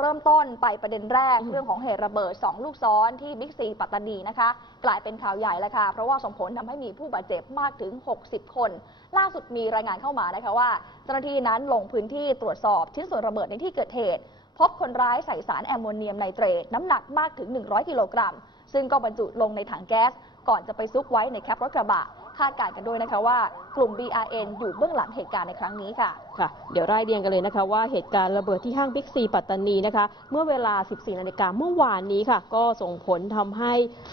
เริ่มต้นไปประเด็นแรก เรื่องของเหตุระเบิด 2 ลูกซ้อนที่บิ๊กซีปัตตานีนะคะ กลายเป็นข่าวใหญ่แล้วค่ะ เพราะว่าส่งผลทำให้มีผู้บาดเจ็บมากถึง 60 คน ล่าสุดมีรายงานเข้ามานะคะว่า เจ้าหน้าที่นั้นลงพื้นที่ตรวจสอบชิ้นส่วนระเบิดในที่เกิดเหตุ พบคนร้ายใส่สารแอมโมเนียมไนเตรตน้ำหนักมากถึง 100 กิโลกรัม ซึ่งก็บรรจุลงในถังแก๊ส ก่อนจะไปซุกไว้ในแคปรถกระบะคาดการณ์กันด้วยนะคะว่ากลุ่ม BRN อยู่เบื้องหลังเหตุการณ์ในครั้งนี้ค่ะค่ะ เดี๋ยวไล่เรียงกันเลยนะคะว่าเหตุการณ์ระเบิดที่ห้างบิ๊กซีปัตตานีนะคะ เมื่อเวลา 14 นาฬิกาเมื่อวานนี้ค่ะ ก็ส่งผลทำให้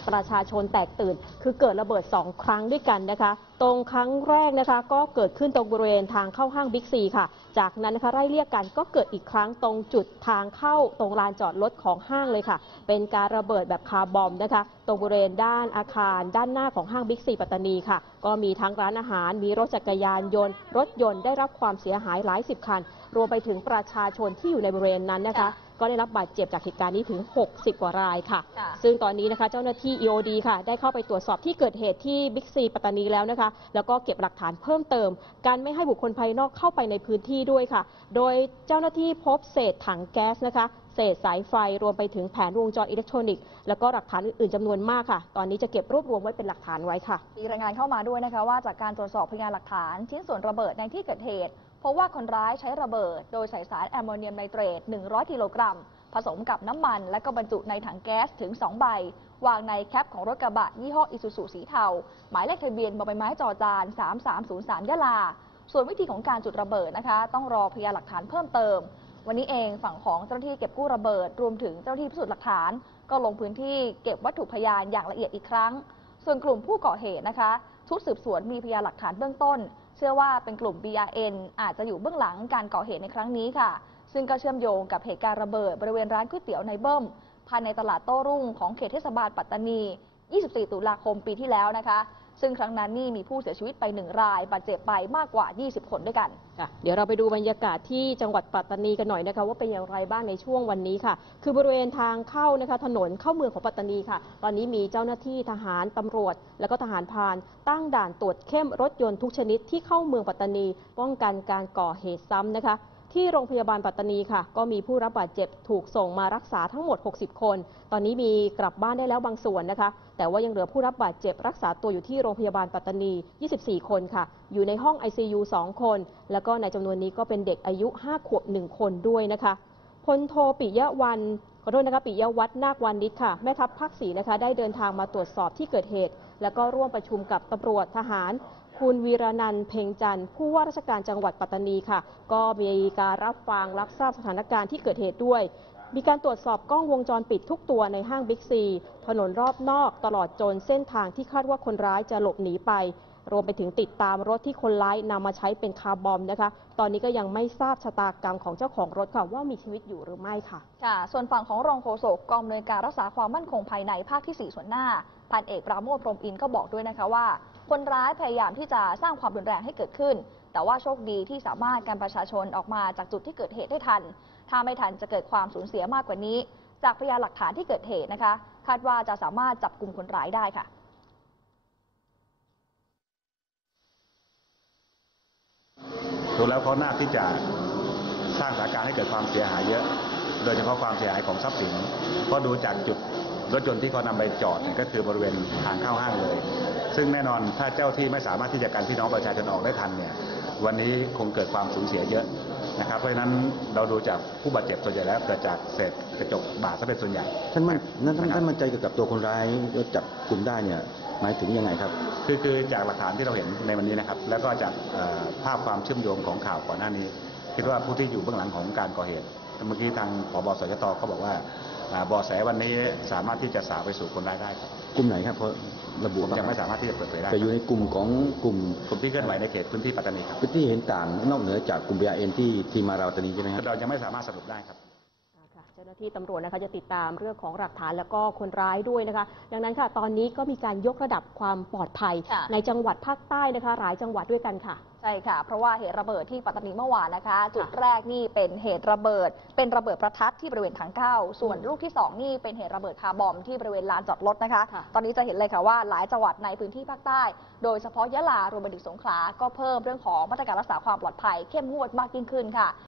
ประชาชนแตกตื่น คือเกิดระเบิด 2 ครั้งด้วยกันนะคะ ตรงครั้งแรกนะคะ ก็เกิดขึ้นตรงบริเวณทางเข้าห้างบิ๊กซีค่ะ จากนั้นนะคะไล่เรียกกันก็เกิดอีกครั้งตรงจุดทางเข้าตรงลานจอดรถของห้างเลยค่ะ เป็นการระเบิดแบบคาร์บอมนะคะ ตรงบริเวณด้านอาคารด้านหน้าของห้างบิ๊กซีปัตตานีค่ะ ก็มีทั้งร้านอาหาร มีรถจักรยานยนต์ รถยนต์ได้รับความเสียหายหลายสิบคัน รวมไปถึงประชาชนที่อยู่ในบริเวณนั้นนะคะค่ะก็ได้รับบาดเจ็บจากเหตุการณ์นี้ถึง 60 กว่ารายค่ะค่ะ ซึ่งตอนนี้นะคะเจ้าหน้าที่ EOD ค่ะ ได้เข้าไปตรวจสอบที่เกิดเหตุที่บิ๊กซีปัตตานีแล้วนะคะ แล้วก็เก็บหลักฐานเพิ่มเติม การไม่ให้บุคคลภายนอกเข้าไปในพื้นที่ด้วยค่ะ โดยเจ้าหน้าที่พบเศษถังแก๊สนะคะเศษสายไฟรวมไปถึงแผนวงจรอิเล็กทรอนิกส์แล้วก็หลักฐานอื่นๆจำนวนมากค่ะ ตอนนี้จะเก็บรวบรวมไว้เป็นหลักฐานไว้ค่ะ มีรายงานเข้ามาด้วยนะคะว่าจากการตรวจสอบพยานหลักฐานชิ้นส่วนระเบิดในที่เกิดเหตุ เพราะว่าคนร้ายใช้ระเบิด โดยใส่สารแอมโมเนียมไนเตรต 100 กิโลกรัม ผสมกับน้ำมัน และก็บรรจุในถังแก๊สถึง 2 ใบ วางในแคปของรถกระบะยี่ห้ออิซูซูสีเทา หมายเลขทะเบียนบอใบไม้จอจาน 3303 ยะลา ส่วนวิธีของการจุดระเบิดนะคะ ต้องรอพยานหลักฐานเพิ่มเติม วันนี้เองฝั่งของเจ้าหน้าที่เก็บกู้ระเบิด รวมถึงเจ้าหน้าที่พิสูจน์หลักฐาน ก็ลงพื้นที่เก็บวัตถุพยานอย่างละเอียดอีกครั้ง ส่วนกลุ่มผู้ก่อเหตุนะคะชุดสืบสวนมีพยานหลักฐานเบื้องต้น เชื่อว่าเป็นกลุ่ม BRN อาจจะอยู่เบื้องหลังการก่อเหตุในครั้งนี้ค่ะ ซึ่งก็เชื่อมโยงกับเหตุการณ์ระเบิดบริเวณร้านก๋วยเตี๋ยวในเบิ้มภายในตลาดโต้รุ่งของเขตเทศบาลปัตตานี 24 ตุลาคมปีที่แล้วนะคะ ซึ่งครั้งนั้นนี่มีผู้เสียชีวิตไปหนึ่งราย บาดเจ็บไปมากกว่า 20 คนด้วยกัน ค่ะเดี๋ยวเราไปดูบรรยากาศที่จังหวัดปัตตานีกันหน่อยนะคะว่าเป็นอย่างไรบ้างในช่วงวันนี้ค่ะ คือบริเวณทางเข้านะคะถนนเข้าเมืองของปัตตานีค่ะ ตอนนี้มีเจ้าหน้าที่ทหารตำรวจ แล้วก็ทหารพราน ตั้งด่านตรวจเข้มรถยนต์ทุกชนิดที่เข้าเมืองปัตตานี ป้องกันการก่อเหตุซ้ำนะคะ ที่โรงพยาบาลปัตตานีค่ะ ก็มีผู้รับบาดเจ็บถูกส่งมารักษาทั้งหมด 60 คน ตอนนี้มีกลับบ้านได้แล้วบางส่วนนะคะ แต่ว่ายังเหลือผู้รับบาดเจ็บ รักษาตัวอยู่ที่โรงพยาบาลปัตตานี 24 คนค่ะ อยู่ในห้อง ICU 2 คน แล้วก็ในจำนวนนี้ก็เป็นเด็กอายุ 5 ขวบ 1 คนด้วยนะคะพลโทปิยะวันขอโทษนะคะปิยะวัฒน์นาควานิชค่ะ แม่ทัพภาคสีนะคะ ได้เดินทางมาตรวจสอบที่เกิดเหตุ แล้วก็ร่วมประชุมกับตำรวจทหาร คุณวีรนันท์เพ็งจันทร์ผู้ว่าราชการจังหวัดปัตตานีค่ะ ก็มีการรับฟังรับทราบสถานการณ์ที่เกิดเหตุด้วย มีการตรวจสอบกล้องวงจรปิดทุกตัวในห้างบิ๊กซี ถนนรอบนอกตลอดจนเส้นทางที่คาดว่าคนร้ายจะหลบหนีไป รวมไปถึงติดตามรถที่คนร้ายนำมาใช้เป็นคาร์บอมนะคะ ตอนนี้ก็ยังไม่ทราบชะตากรรมของเจ้าของรถค่ะว่ามีชีวิตอยู่หรือไม่ค่ะ ค่ะ ส่วนฝั่งของรองโฆษกกองอำนวยการรักษาความมั่นคงภายในภาคที่ 4 ส่วนหน้าพันเอกปราโมทพรหมอินทร์ก็บอกด้วยนะคะว่า คนร้ายพยายามที่จะสร้างความรุนแรงให้เกิดขึ้น แต่ว่าโชคดีที่สามารถการประชาชนออกมาจากจุดที่เกิดเหตุได้ทัน ถ้าไม่ทันจะเกิดความสูญเสียมากกว่านี้ จากพยานหลักฐานที่เกิดเหตุนะคะ คาดว่าจะสามารถจับกลุ่มคนร้ายได้ค่ะดูแล้วเขาหน่าที่จะสร้างสถานการณ์ให้เกิดความเสียหายเยอะ โดยเฉพาะความเสียหายของทรัพย์สิน เพราะดูจากจุด รถยนต์ที่เขานำไปจอดเนี่ยก็คือบริเวณทางเข้าห้างเลย ซึ่งแน่นอนถ้าเจ้าที่ไม่สามารถที่จะกันพี่น้องประชาชนออกได้ทันเนี่ยวันนี้คงเกิดความสูญเสียเยอะนะครับเพราะฉะนั้นเราดูจากผู้บาดเจ็บส่วนใหญ่แล้วเกิดจากเศษกระจกบาดซะเป็นส่วนใหญ่ท่านมั่นนั้นท่านนะครับท่านมั่นใจเกี่ยวกับตัวคนร้ายแล้วจับกลุ่มได้เนี่ยหมายถึงยังไงครับ คือคือจากหลักฐานที่เราเห็นในวันนี้นะครับ แล้วก็จากเอ่อภาพความเชื่อมโยงของข่าวก่อนหน้านี้ คิดว่าผู้ที่อยู่เบื้องหลังของการก่อเหตุเมื่อกี้ทางผบสจตเขาบอกว่าอ่าเบาะแสวันนี้สามารถที่จะสาวไปสู่คนร้ายได้ครับกลุ่มไหนครับเพราะระบุผมยังไม่สามารถที่จะเปิดเผยได้แต่อยู่ในกลุ่มของกลุ่มกลุ่มที่เคลื่อนไหวในเขตพื้นที่ปัตตานีครับพื้นที่เห็นต่างนอกเหนือจากกลุ่ม BRN ที่ที่มาเราตานีใช่ไหมครับเรายังไม่สามารถสรุปได้ครับค่ะเจ้าหน้าที่ตำรวจนะคะจะติดตามเรื่องของหลักฐานแล้วก็คนร้ายด้วยนะคะ ดังนั้นค่ะ ตอนนี้ก็มีการยกระดับความปลอดภัยค่ะในจังหวัดภาคใต้นะคะ หลายจังหวัดด้วยกันค่ะ ใช่ค่ะ เพราะว่าเหตุระเบิดที่ปัตตานีเมื่อวานนะคะ จุดแรกนี่เป็นเหตุระเบิด เป็นระเบิดประทัดที่บริเวณทางเข้า ส่วนลูกที่สองนี่เป็นเหตุระเบิดคาร์บอมที่บริเวณลานจอดรถนะคะค่ะตอนนี้จะเห็นเลยค่ะว่าหลายจังหวัดในพื้นที่ภาคใต้ โดยเฉพาะยะลารวมไปถึงสงขลา ก็เพิ่มเรื่องของมาตรการรักษาความปลอดภัยเข้มงวดมากยิ่งขึ้นค่ะ